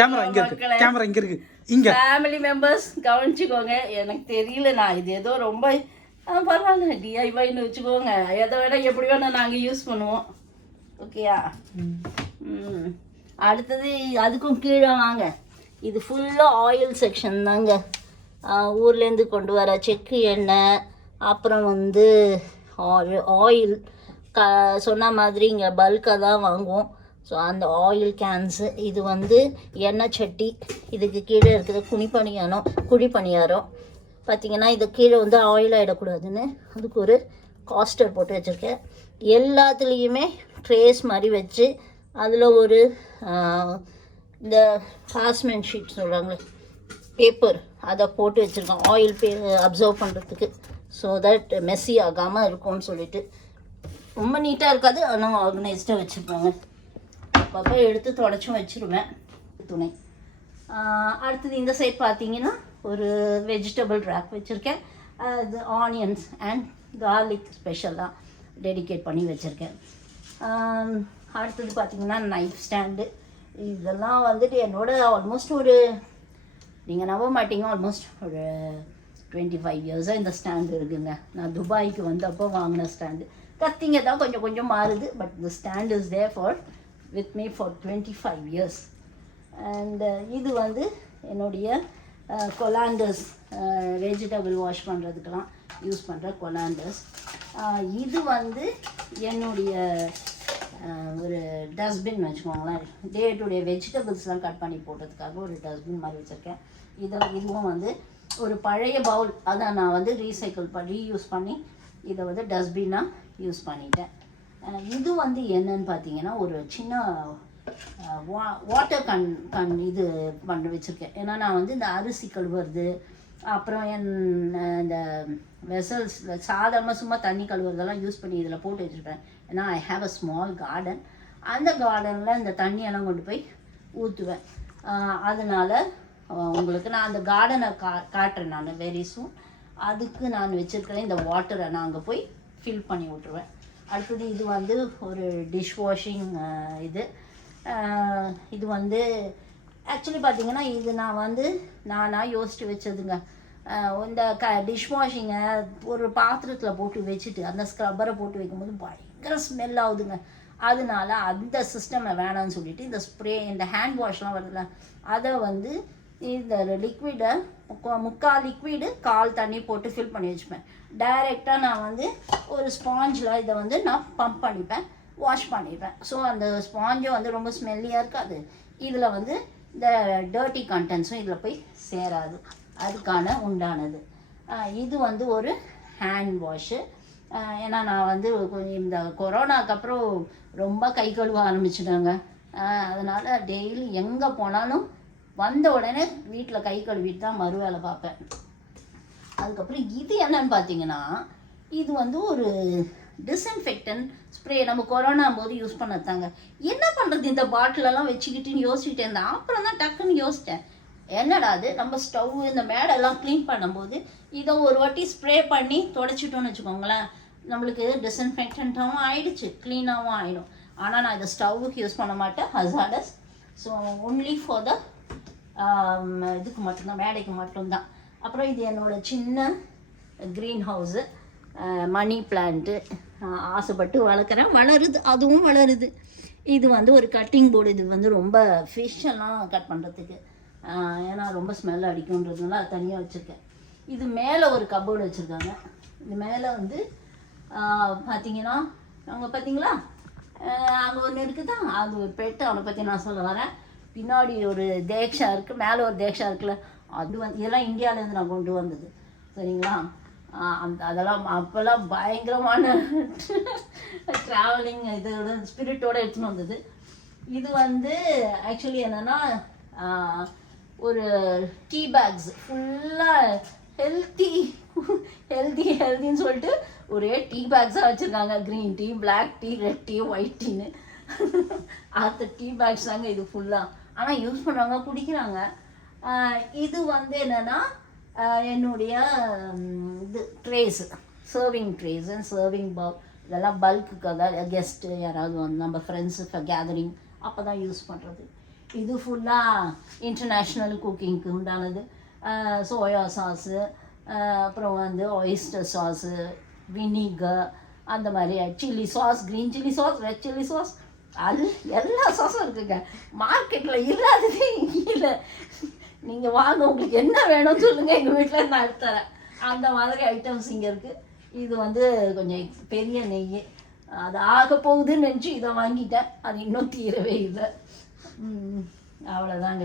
கேமரா இங்க இருக்கு, கேமரா இங்க இருக்கு. இங்க ஃபேமிலி மெம்பர்ஸ் கவனிச்சுக்கோங்க. எனக்கு தெரியல, நான் இது ஏதோ ரொம்ப பரவாயில்ல டிஐவைன்னு வச்சுக்கோங்க. எதை விட எப்படி வேணால் நாங்கள் யூஸ் பண்ணுவோம். ஓகேயா? அடுத்தது அதுக்கும் கீழே வாங்க. இது ஃபுல்லாக ஆயில் செக்ஷன் தாங்க. ஊர்லேருந்து கொண்டு வர செக்கு எண்ணெய், அப்புறம் வந்து ஆயில் சொன்ன மாதிரி இங்கே பல்காக தான் வாங்குவோம். ஸோ அந்த ஆயில் கேன்ஸு. இது வந்து எண்ணெய் சட்டி. இதுக்கு கீழே இருக்குது குழிப்பணியாரம். பார்த்திங்கன்னா இது கீழே வந்து ஆயில் ஆகிடக்கூடாதுன்னு அதுக்கு ஒரு காஸ்டர் போட்டு வச்சுருக்கேன். எல்லாத்துலேயுமே ட்ரேஸ் மாதிரி வச்சு அதில் ஒரு இந்த பாஸ்மெண்ட் ஷீட் சொல்கிறாங்களே, பேப்பர், அதை போட்டு வச்சுருக்கேன் ஆயில் அப்சர்வ் பண்ணுறதுக்கு. ஸோ தட் மெஸ்ஸி ஆகாமல் இருக்கும்னு சொல்லிட்டு. ரொம்ப நீட்டாக இருக்காது, ஆனால் ஆர்கனைஸ்டாக வச்சுருப்பாங்க. அப்பப்போ எடுத்து தொடச்சும் வச்சுருவேன் துணை. அடுத்தது இந்த சைட் பார்த்தீங்கன்னா ஒரு வெஜிடபிள் ரேக் வச்சுருக்கேன். அது ஆனியன்ஸ் அண்ட் கார்லிக் ஸ்பெஷலாக டெடிகேட் பண்ணி வச்சுருக்கேன். அடுத்தது பார்த்திங்கன்னா நைஃப் ஸ்டாண்டு. இதெல்லாம் வந்துட்டு என்னோட ஆல்மோஸ்ட் ஒரு, நீங்கள் நம்ப மாட்டீங்க, ஆல்மோஸ்ட் ஒரு 25 இயர்ஸாக இந்த ஸ்டாண்டு இருக்குங்க. நான் துபாய்க்கு வந்தப்போ வாங்கின ஸ்டாண்டு. கத்திங்க தான் கொஞ்சம் கொஞ்சம் மாறுது, but the stand is there for with me for 25 years. And இது வந்து என்னுடைய கொலாண்டர்ஸ், வெஜிடபிள் வாஷ் பண்ணுறதுக்கெலாம் யூஸ் பண்ணுற கொலாண்டர்ஸ். இது வந்து என்னுடைய ஒரு டஸ்ட்பின் வச்சுக்கோங்களேன். டே டு டே வெஜிடபிள்ஸ்லாம் கட் பண்ணி போட்டதுக்காக ஒரு டஸ்ட்பின் மாதிரி வச்சுருக்கேன். இதுவும் வந்து ஒரு பழைய பவுல், அதை நான் வந்து ரீயூஸ் பண்ணி இதை வந்து டஸ்ட்பின்னாக யூஸ் பண்ணிட்டேன். இது வந்து என்னன்னு பார்த்தீங்கன்னா ஒரு சின்ன வாட்டர் கன் இது பண்ணி வச்சுருக்கேன். ஏன்னா நான் வந்து இந்த அரிசி கழுவுறது, அப்புறம் இந்த வெசல்ஸில் சாதாரணமாக சும்மா தண்ணி கழுவுறதெல்லாம் யூஸ் பண்ணி இதில் போட்டு வச்சுருப்பேன். ஏன்னா I have a small garden. அந்த கார்டனில் இந்த தண்ணியெல்லாம் கொண்டு போய் ஊற்றுவேன். அதனால் உங்களுக்கு நான் அந்த கார்டனை காட்டுறேன் நான் வெரி சூன். அதுக்கு நான் வச்சுருக்கிறேன் இந்த வாட்டரை நான் அங்கே போய் ஃபில் பண்ணி விட்ருவேன். அடுத்தது இது வந்து ஒரு டிஷ் வாஷிங் இது வந்து ஆக்சுவலி பார்த்திங்கன்னா இது நான் வந்து நானாக யோசித்து வச்சதுங்க. இந்த டிஷ் வாஷிங்கை ஒரு பாத்திரத்தில் போட்டு வச்சுட்டு அந்த ஸ்க்ரப்பரை போட்டு வைக்கும்போது பயங்கர ஸ்மெல் ஆகுதுங்க. அதனால அந்த சிஸ்டமை வேணாம்னு சொல்லிவிட்டு இந்த ஸ்ப்ரே, இந்த ஹேண்ட் வாஷ்லாம் வருதுல்ல, அதை வந்து இந்த லிக்விடை முக்கால் லிக்விடு கால் தண்ணி போட்டு ஃபில் பண்ணி வச்சுப்பேன். டைரெக்டாக நான் வந்து ஒரு ஸ்பாஞ்சில் இதை வந்து நான் பம்ப் பண்ணிப்பேன், வாஷ் பண்ணிப்பேன். ஸோ அந்த ஸ்பாஞ்சும் வந்து ரொம்ப ஸ்மெல்லியாக இருக்காது, இதில் வந்து இந்த டர்ட்டி கண்டென்ட்ஸும் இதில் போய் சேராது. அதுக்கான உண்டானது. இது வந்து ஒரு ஹேண்ட் வாஷு. ஏன்னா நான் வந்து கொஞ்சம் இந்த கொரோனாக்கு அப்புறம் ரொம்ப கை கழுவ ஆரம்பிச்சிட்டாங்க. அதனால் டெய்லி எங்கே போனாலும் வந்த உடனே வீட்டில் கை கழுவிட்டு தான் மறு வேலை பார்ப்பேன். அதுக்கப்புறம் இது என்னன்னு பார்த்தீங்கன்னா இது வந்து ஒரு டிஸ்இன்ஃபெக்டன்ட் ஸ்ப்ரே. நம்ம கொரோனா போது யூஸ் பண்ணதாங்க. என்ன பண்ணுறது இந்த பாட்டிலெல்லாம் வச்சுக்கிட்டுன்னு யோசிச்சுட்டே இருந்தேன். அப்புறம் தான் டக்குன்னு யோசித்தேன், என்னடா அது நம்ம ஸ்டவ் இந்த மேடெல்லாம் க்ளீன் பண்ணும்போது இதை ஒரு வாட்டி ஸ்ப்ரே பண்ணி தொடச்சிட்டோன்னு வச்சுக்கோங்களேன், நம்மளுக்கு டிஸ்இன்ஃபெக்டண்ட்டாகவும் ஆகிடுச்சு, க்ளீனாகவும் ஆகிடும். ஆனால் நான் இதை ஸ்டவ்வுக்கு யூஸ் பண்ண மாட்டேன், hazardous. So only for the இதுக்கு மட்டும்தான், மேடைக்கு மட்டும்தான். அப்புறம் இது என்னோட சின்ன க்ரீன் ஹவுஸு, மணி பிளான்ட்டு ஆசைப்பட்டு வளர்க்குறேன், வளருது, அதுவும் வளருது. இது வந்து ஒரு கட்டிங் போர்டு, இது வந்து ரொம்ப ஃபிஷ்ஷெல்லாம் கட் பண்ணுறதுக்கு, ஏன்னா ரொம்ப ஸ்மெல் அடிக்குன்றதுனால அது தனியாக வச்சுருக்கேன். இது மேலே ஒரு கபோர்டு வச்சுருக்காங்க. இது மேலே வந்து பார்த்தீங்கன்னா அங்கே பார்த்தீங்களா அங்கே ஒன்று இருக்குதா, அது ஒரு பெட்டு, அவனை பற்றி நான் சொல்ல வரேன். பின்னாடி ஒரு தேக்ஷா இருக்குது, மேலே ஒரு தேக்ஷா இருக்குல்ல, அது வந்து இதெல்லாம் இந்தியாவிலேருந்து நான் கொண்டு வந்தது, சரிங்களா. அதெல்லாம் அப்போல்லாம் பயங்கரமான ட்ராவலிங் இதோட ஸ்பிரிட்டோடு எடுத்துன்னு வந்தது. இது வந்து ஆக்சுவலி என்னென்னா ஒரு டீ பேக்ஸ் ஃபுல்லாக ஹெல்த்தின்னு சொல்லிட்டு ஒரே டீ பேக்ஸாக வச்சுருக்காங்க. Green tea, black tea, red tea, white டீன்னு அந்த டீ பேக்ஸ் தாங்க இது ஃபுல்லாக. ஆனால் யூஸ் பண்ணுறாங்க, குடிக்கிறாங்க. இது வந்து என்னென்னா என்னுடைய இது trace, serving trace and serving Pavul, இதெல்லாம் பல்க்குக்காக கெஸ்ட்டு யாராவது வந்து நம்ம ஃப்ரெண்ட்ஸு கேதரிங் அப்போ தான் யூஸ் பண்ணுறது. இது ஃபுல்லாக இன்டர்நேஷ்னல் குக்கிங்க்கு உண்டானது. சோயா சாஸு, அப்புறம் வந்து ஒயிஸ்டர் சாஸு, வினிகர், அந்த மாதிரி chilli sauce, green chilli sauce, red chilli sauce, அது எல்லா சாஸும் இருக்குங்க. மார்க்கெட்டில் இல்லாததே இல்லை. நீங்கள் வாங்க, உங்களுக்கு என்ன வேணும்னு சொல்லுங்கள், எங்கள் வீட்டில் நான் எடுத்துறேன். அந்த மாதிரி ஐட்டம்ஸ் இங்கே இருக்குது. இது வந்து கொஞ்சம் பெரிய நெய், அது ஆக போகுதுன்னு நினச்சி இதை வாங்கிட்டேன், அது இன்னும் தீரவே இல்லை. அவ்வளோதாங்க.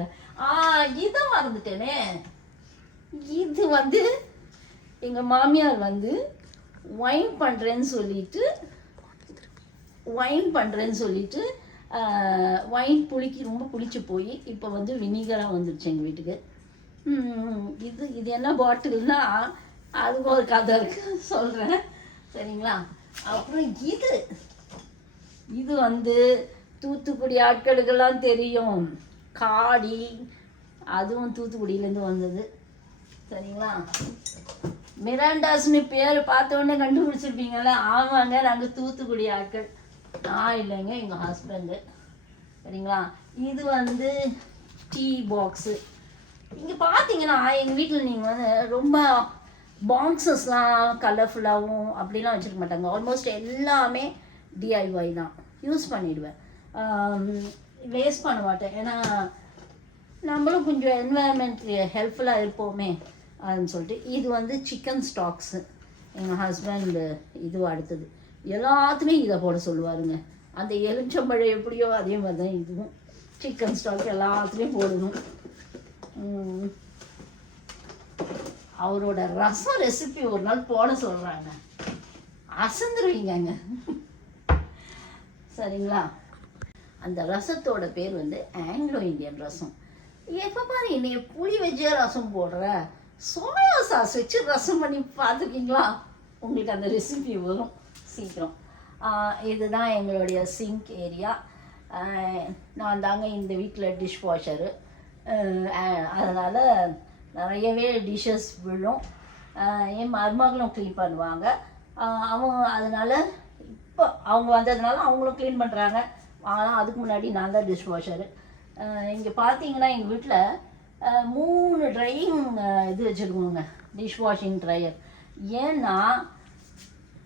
இதை மறந்துட்டேனே, இது வந்து எங்கள் மாமியார் வந்து ஒயின் பண்ணுறேன்னு சொல்லிட்டு ஒயின் ரொம்ப புளிச்சு போய் இப்போ வந்து வினிகராக வந்துருச்சு எங்கள் வீட்டுக்கு. இது என்ன பாட்டில்னா அதுக்கு ஒரு கதை இருக்குது, சொல்கிறேன், சரிங்களா. அப்புறம் இது வந்து தூத்துக்குடி ஆட்களுக்கெல்லாம் தெரியும், காடி, அதுவும் தூத்துக்குடியிலேருந்து வந்தது, சரிங்களா. மிராண்டாஸ்னு பேர் பார்த்தோன்னே கண்டுபிடிச்சிருப்பீங்கள்ல, ஆமாங்க, நாங்கள் தூத்துக்குடி ஆட்கள். நான் இல்லைங்க, எங்கள் ஹஸ்பண்டு, சரிங்களா. இது வந்து டீ பாக்ஸு. இங்கே பார்த்தீங்கன்னா எங்கள் வீட்டில் நீங்கள் வந்து ரொம்ப பாக்ஸஸ்லாம் கலர்ஃபுல்லாகவும் அப்படிலாம் வச்சுருக்க மாட்டாங்க. ஆல்மோஸ்ட் எல்லாமே டிஐஒய் தான் யூஸ் பண்ணிவிடுவேன், வேஸ்ட் பண்ண மாட்டேன். ஏன்னா நம்மளும் கொஞ்சம் என்வாயர்மெண்ட்க்கு ஹெல்ப்ஃபுல்லாக இருப்போமே அப்படின்னு சொல்லிட்டு. இது வந்து சிக்கன் ஸ்டாக்ஸு, எங்கள் ஹஸ்பண்டு இது அடுத்தது எல்லாத்துலேயும் இதை போட சொல்லுவாருங்க. அந்த எலுமிச்சம்பழம் எப்படியோ அதே மாதிரி தான் இதுவும் சிக்கன் ஸ்டாக் எல்லாத்துலேயும் போடணும். அவரோட ரசம் ரெசிபி ஒரு நாள் போட சொல்கிறாங்க, அசந்துருவீங்கங்க, சரிங்களா. அந்த ரசத்தோட பேர் வந்து ஆங்கிலோ இந்தியன் ரசம். எப்போ பாரு என்னைய புளி வச்சே ரசம் போடுற, சோயா சாஸ் வச்சு ரசம் பண்ணி பார்த்துருக்கீங்களா? உங்களுக்கு அந்த ரெசிபி வரும் சீக்கிரம். இதுதான் எங்களுடைய சிங்க் ஏரியா. நான் தாங்க இந்த வீட்டில் டிஷ் வாஷரு, அதனால் நிறையவே டிஷ்ஷஸ் விழும். என் மருமகளும் க்ளீன் பண்ணுவாங்க. அதனால் இப்போ அவங்க வந்ததுனால அவங்களும் க்ளீன் பண்ணுறாங்க. ஆனால் அதுக்கு முன்னாடி நான் தான் டிஷ் வாஷரு. இங்கே பார்த்தீங்கன்னா எங்கள் வீட்டில் 3 ட்ரையிங் இது வச்சுருக்கோங்க, டிஷ் வாஷிங் ட்ரையர். ஏன்னா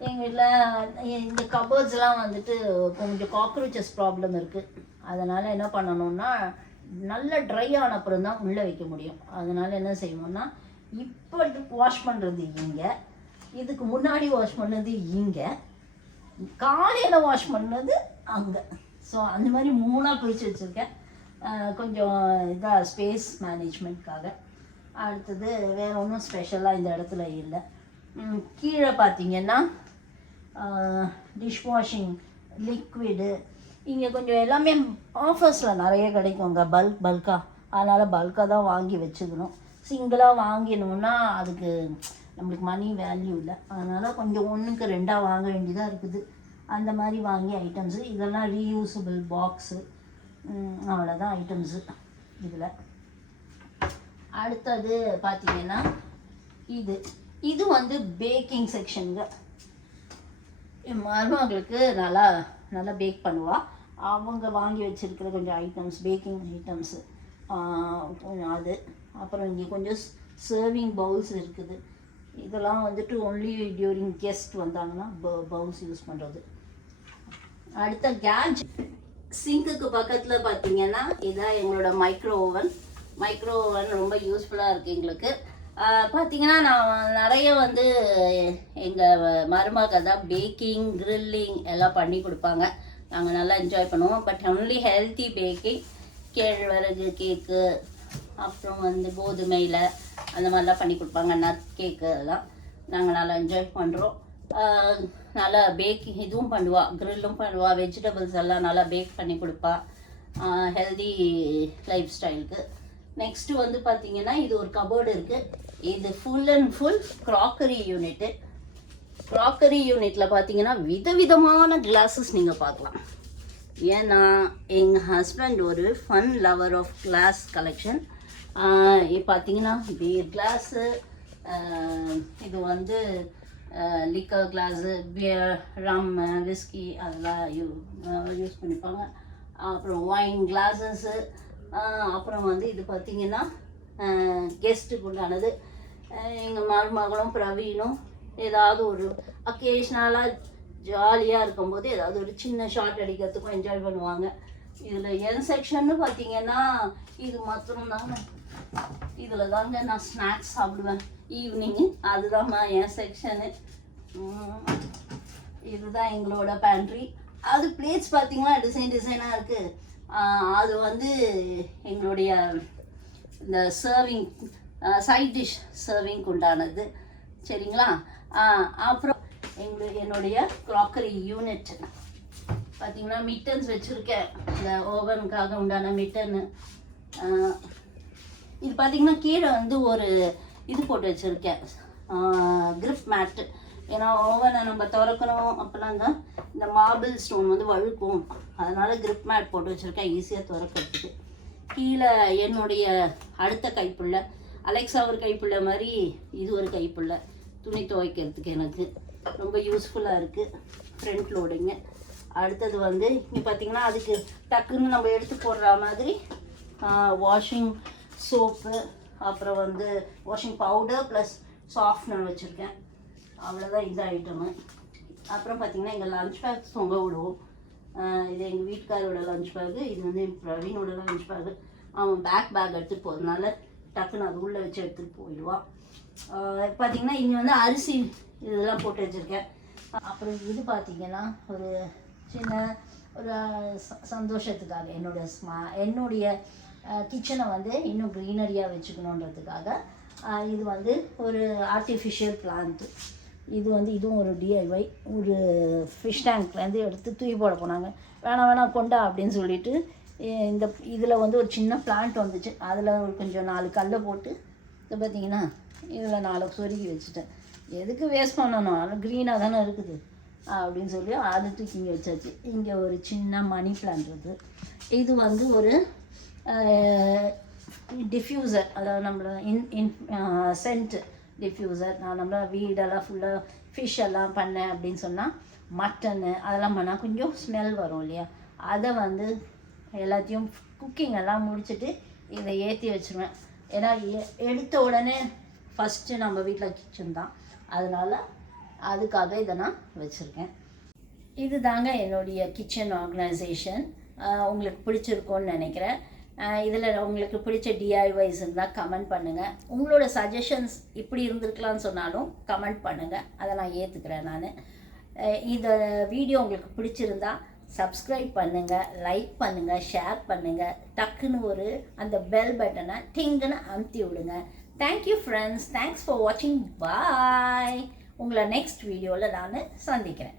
எங்கள் வீட்டில் இந்த கபோர்ட்ஸ்லாம் வந்துட்டு கொஞ்சம் காக்ரோச்சஸ் ப்ராப்ளம் இருக்குது. அதனால் என்ன பண்ணணும்னா நல்ல ட்ரை ஆன அப்புறம் தான் உள்ளே வைக்க முடியும். அதனால் என்ன செய்வோம்னா இப்போ வாஷ் பண்ணுறது இங்கே, இதுக்கு முன்னாடி வாஷ் பண்ணது இங்கே, காலையில் வாஷ் பண்ணது அங்கே. ஸோ அந்த மாதிரி 3ஆக பிரித்து வச்சுருக்கேன், கொஞ்சம் இதாக ஸ்பேஸ் மேனேஜ்மெண்ட்காக. அடுத்தது வேறு ஒன்றும் ஸ்பெஷலாக இந்த இடத்துல இல்லை. கீழே பார்த்தீங்கன்னா டிஷ் வாஷிங் லிக்விடு, இங்கே கொஞ்சம் எல்லாமே ஆஃபர்ஸில் நிறைய கிடைக்குங்க, பல்காக. அதனால் பல்காக தான் வாங்கி வச்சுக்கணும். சிங்கிளாக வாங்கினோம்னா அதுக்கு நம்மளுக்கு மணி வேல்யூ இல்லை. அதனால் கொஞ்சம் 1க்கு 2ஆக வாங்க வேண்டியதாக இருக்குது. அந்த மாதிரி வாங்கி ஐட்டம்ஸு, இதெல்லாம் ரீயூசபிள் பாக்ஸு, அவ்வளோதான் ஐட்டம்ஸு இதில். அடுத்தது பார்த்திங்கன்னா இது வந்து பேக்கிங் செக்ஷனுங்க. என் மருமகளுக்கு நல்லா பேக் பண்ணுவாள். அவங்க வாங்கி வச்சுருக்கிற கொஞ்சம் ஐட்டம்ஸ், பேக்கிங் ஐட்டம்ஸு அது. அப்புறம் இங்கே கொஞ்சம் சர்விங் பவுல்ஸ் இருக்குது. இதெல்லாம் வந்துட்டு ஒன்லி டியூரிங் கெஸ்ட் வந்தாங்கன்னா பவுல்ஸ் யூஸ் பண்ணுறது. அடுத்த கேட்ஜெட் சிங்க்குக்கு பக்கத்தில் பார்த்தீங்கன்னா இதான் எங்களோட மைக்ரோ ஓவன் ரொம்ப யூஸ்ஃபுல்லாக இருக்குது எங்களுக்கு. பார்த்தீங்கன்னா நான் நிறைய வந்து எங்கள் மருமக தான் பேக்கிங் கிரில்லிங் எல்லாம் பண்ணி கொடுப்பாங்க. நாங்கள் நல்லா என்ஜாய் பண்ணுவோம். பட் ஒன்லி ஹெல்த்தி பேக்கிங், கேழ்வரகு கேக்கு, அப்புறம் வந்து கோதுமையில் அந்த மாதிரிலாம் பண்ணி கொடுப்பாங்க. நட் கேக்கு அதெல்லாம் நாங்கள் நல்லா என்ஜாய் பண்ணுறோம். நல்லா பேக்கிங் இதுவும் பண்ணுவா, கிரில்லும் பண்ணுவா, வெஜிடபிள்ஸ் எல்லாம் நல்லா பேக் பண்ணி கொடுப்பா ஹெல்தி லைஃப் ஸ்டைலுக்கு. நெக்ஸ்ட்டு வந்து பார்த்திங்கன்னா இது ஒரு கபோர்டு இருக்குது. இது full and full crockery unit. Crockery யூனிட்டில் பார்த்தீங்கன்னா விதவிதமான கிளாஸஸ் நீங்கள் பார்க்கலாம். ஏன்னா எங்கள் ஹஸ்பண்ட் ஒரு fun lover of glass collection. இது பார்த்தீங்கன்னா பீர் கிளாஸு, இது வந்து liquor glass, beer, rum, whisky அதெல்லாம் யூஸ் பண்ணிப்பாங்க. அப்புறம் ஒயின் கிளாஸஸ்ஸு, அப்புறம் வந்து இது பார்த்திங்கன்னா கெஸ்ட்டுக்கு உண்டானது. எங்கள் மருமகளும் பிரவீனும் ஏதாவது ஒரு அக்கேஷ்னலாக ஜாலியாக இருக்கும்போது ஏதாவது ஒரு சின்ன ஷார்ட் அடிக்கிறதுக்கும் என்ஜாய் பண்ணுவாங்க. இதில் என் செக்ஷன்னு பார்த்தீங்கன்னா இது மாத்திரம் தாங்க. இதில் தாங்க நான் ஸ்நாக்ஸ் சாப்பிடுவேன் ஈவினிங்கு. அதுதான்மா என் செக்ஷனு. இதுதான் எங்களோட பேண்ட்ரி. அது பிளேட்ஸ் பார்த்தீங்கன்னா டிசைனாக இருக்குது. அது வந்து எங்களுடைய இந்த சர்விங் சைட் டிஷ் சர்விங்க்கு உண்டானது. சரிங்களா? அப்புறம் என்னுடைய க்ராக்கரி யூனிட் பார்த்தீங்கன்னா மிட்டன்ஸ் வச்சுருக்கேன். இந்த ஓவனுக்காக உண்டான மிட்டனு. இது பார்த்திங்கன்னா கீழே வந்து ஒரு இது போட்டு வச்சுருக்கேன், கிரிப் மேட்டு. ஏன்னா ஓவனை நம்ம திறக்கணும் அப்போலாம் தான் இந்த மார்பிள் ஸ்டோன் வந்து வழுக்கும். அதனால் கிரிப் மேட் போட்டு வச்சுருக்கேன் ஈஸியாக திறக்கிறதுக்கு. கீழே என்னுடைய அடுத்த கைப்புள்ள, அலெக்ஸா ஒரு கைப்புள்ள மாதிரி இது ஒரு கைப்புள்ள, துணி துவைக்கிறதுக்கு எனக்கு ரொம்ப யூஸ்ஃபுல்லாக இருக்குது. Front loading. அடுத்தது வந்து இங்கே பார்த்திங்கன்னா அதுக்கு டக்குன்னு நம்ம எடுத்து போடுற மாதிரி வாஷிங் சோப்பு, அப்புறம் வந்து வாஷிங் பவுடர் ப்ளஸ் சாஃப்ட்னர் வச்சுருக்கேன். அவ்வளோதான் இந்த ஐட்டமு. அப்புறம் பார்த்திங்கன்னா எங்கள் லஞ்ச் பேக்ஸ் தொங்க விடுவோம். இது எங்கள் வீட்டுக்காரோட லஞ்ச் பேக்கு, இது வந்து பிரவீனோட லஞ்ச் பேக்கு. அவன் பேக் எடுத்துகிட்டு போகிறதுனால டக்குன்னு அது உள்ளே வச்சு எடுத்துகிட்டு போயிடுவான். பார்த்திங்கன்னா இங்கே வந்து அரிசி இதெல்லாம் போட்டு வச்சுருக்கேன். அப்புறம் இது பார்த்திங்கன்னா ஒரு சின்ன ஒரு சந்தோஷத்துக்காக என்னுடைய கிச்சனை வந்து இன்னும் க்ரீனரியாக வச்சுக்கணுன்றதுக்காக இது வந்து ஒரு ஆர்டிஃபிஷியல் பிளான்ட்டு. இது வந்து இதுவும் ஒரு டிஐஒய். ஒரு ஃபிஷ் டேங்க்லேருந்து எடுத்து தூக்கி போட போனாங்க. வேணாம் கொண்டா அப்படின்னு சொல்லிட்டு இந்த இதில் வந்து ஒரு சின்ன பிளான்ட் வந்துச்சு. அதில் ஒரு கொஞ்சம் 4 கல்லை போட்டு இது பார்த்திங்கன்னா இதில் 4 சொருகி வச்சுட்டேன். எதுக்கு வேஸ்ட் பண்ணணும், அது க்ரீனாக தானே இருக்குது அப்படின்னு சொல்லி அது தூக்கி இங்கே வச்சாச்சு. இங்கே ஒரு சின்ன மணி பிளான்ட் இருக்குது. இது வந்து ஒரு டிஃப்யூசர், அதாவது நம்மளோட சென்ட் டிஃப்யூசர். நான் நம்மள வீடெல்லாம் ஃபுல்லாக ஃபிஷ் எல்லாம் பண்ணேன் அப்படின்னு சொன்னால், மட்டனு அதெல்லாம் பண்ணால் கொஞ்சம் ஸ்மெல் வரும் இல்லையா, அதை வந்து எல்லாத்தையும் குக்கிங் எல்லாம் முடிச்சுட்டு இதை ஏற்றி வச்சுருவேன். ஏன்னா எடுத்த உடனே ஃபஸ்ட்டு நம்ம வீட்டில் கிச்சன் தான், அதனால் அதுக்காக இதை நான் வச்சுருக்கேன். இது தாங்க என்னுடைய கிச்சன் ஆர்கனைசேஷன். உங்களுக்கு பிடிச்சிருக்கோன்னு நினைக்கிறேன். இதில் உங்களுக்கு பிடிச்ச டிஐஒய்ஸ் இருந்தால் கமெண்ட் பண்ணுங்கள். உங்களோட சஜஷன்ஸ் இப்படி இருந்திருக்கலான்னு சொன்னாலும் கமெண்ட் பண்ணுங்கள், அதை நான் ஏற்றுக்கிறேன். நான் இந்த வீடியோ உங்களுக்கு பிடிச்சிருந்தா சப்ஸ்கிரைப் பண்ணுங்கள், லைக் பண்ணுங்கள், ஷேர் பண்ணுங்கள். டக்குன்னு அந்த பெல் பட்டனை டிங்குன்னு அமுத்தி விடுங்க. தேங்க்யூ ஃப்ரெண்ட்ஸ், தேங்க்ஸ் ஃபார் வாட்சிங். பாய். உங்களை நெக்ஸ்ட் வீடியோவில் நான் சந்திக்கிறேன்.